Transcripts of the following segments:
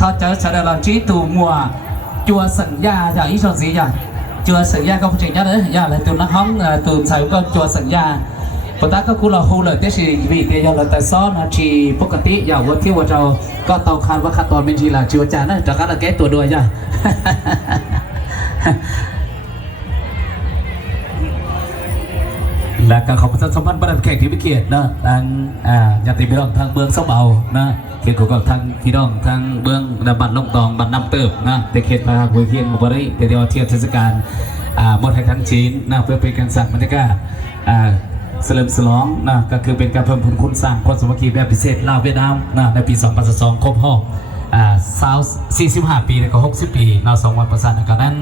thọ chớ chớ là trí tù mùa chùa sừng gia giờ ý cho gì giờ chùa sừng gia công trình nhá đấy giờ là từ nó hóng từ sai có chùa sừng gia và ta có cú là hô lời thế thì vì thế giờ là tại sao nó chỉปกติgiờว่าที่ว่าเราก็ต้องคาดว่าขั้นตอนเป็นทีละchùa tràนะจะขั้นละแก้ตัวด้วยจ้ะและการขอบคุณสัมพันธ์ประดับแขกที่พิเกียรตินะทางญาติพี่น้องทางเบื้องสมเอานะเกี่ยวกับทางพี่น้องทางเบื้องบัตรลงตองบัตรน้ำเติบนะแต่เขตพาหุยเพียงบุรีเดี๋ยวเที่ยวเทศกาลมดไทยทั้งจีนนะเพื่อเป็นการสั่งบรรยากาศเสริมฉลองนะก็คือเป็นการเพิ่มพูนคุณสร้างความสมัครแบบพิเศษลาวเวียดนามนะในปี2022ครบรอบ45 ปีแล้วก็60 ปีเรา2 วันประสานกันนั้น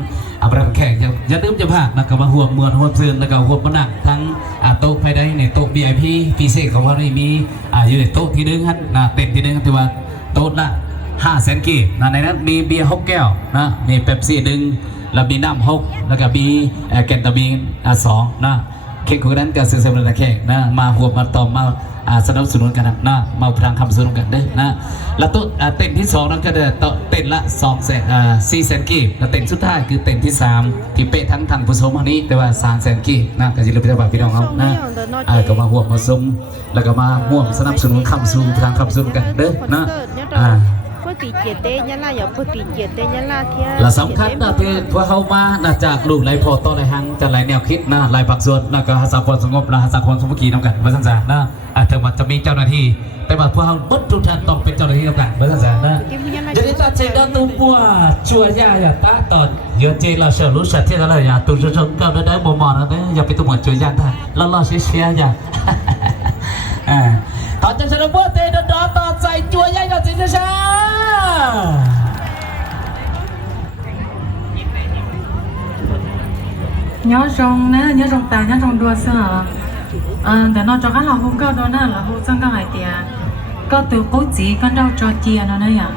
ประธานแขกอย่าลืมจะพากนะกับมาห่วงเมืองห่วงเพื่อนแล้วก็ห่วงมานั่งทั้งโต๊ะภายในในโต๊ะ VIP พิเศษของเราได้มีอยู่ในโต๊ะที่นึงนะเต็มที่นึงที่ว่าโต๊ะละ500,000 กีบนะในนั้นมีเบียร์6 แก้วนะมีเป๊ปซี่1แล้วมีน้ำ6แล้วก็มีแกนตามีน2นะเค้กคนนั้นก็ซื้อสำหรับแขกนะมาห่วงมาต่อมาสนับสนุนกันนะมาพลังคำสนุนกันได้นะแล้วตัวเต็นที่2นั่นก็จะเต็นละ400,000 กีบแล้วเต็นสุดท้ายคือเต็นที่3ที่เป๊ะทั้งทางผู้ชมวันนี้แต่ว่า300,000 กีบนะก็จะรู้ไปว่าพี่น้องเขานะก็มาห่วงมาซุ้มแล้วก็มาห่วงสนับสนุนคำสนุนพลังคำสนุนกันเด้อนะและสำคัญนะที่พวกเขามาจากลูกไหลพอต่อไหลหังจะไหลแนวคิดนะไหลผักส่วนนะก็หาสาความสงบนะหาสาความสมบูรณ์นำกันเมื่อสันสานนะถึงมันจะมีเจ้าหน้าที่แต่ว่าพวกเขาบัดทุกท่านต้องเป็นเจ้าหน้าที่นำกันเมื่อสันสานนะjadi ta chơi đó tu bùa chùa ya ya ta tòn giờ chơi là sở lũ sạch thế là ya tu cho chúng ta đấy mò mò đấy giờ bị tu mò chùa ya ta lo xe ya tòn cho chúng ta bùa thế đó tòn chạy chùa ya ya chơi sao nhớ rong nè nhớ rong tài nhớ rong đua sao để nó cho các lò hôm cao đó nè là hôm sang các hải tiền có từ cố chỉ con đâu cho chia nó đấy à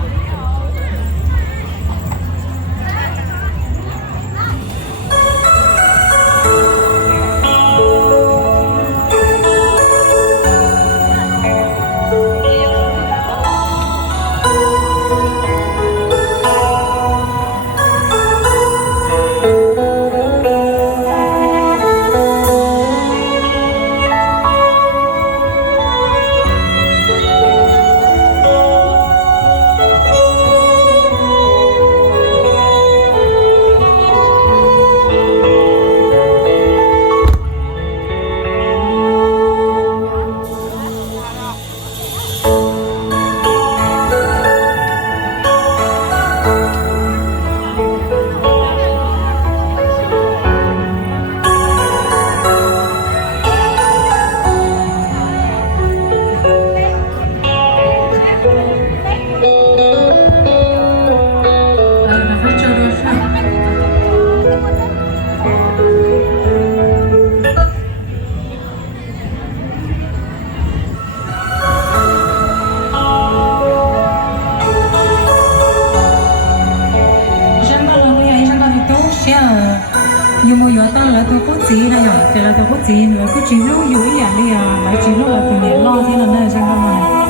nhiều mùi gió ta là tôi có chỉ đây rồi, thì là tôi có chỉ nữa, có chỉ lúc dữ vậy đi à, lại chỉ lúc là tôi nhẹ lo thế là nơi sang bên này.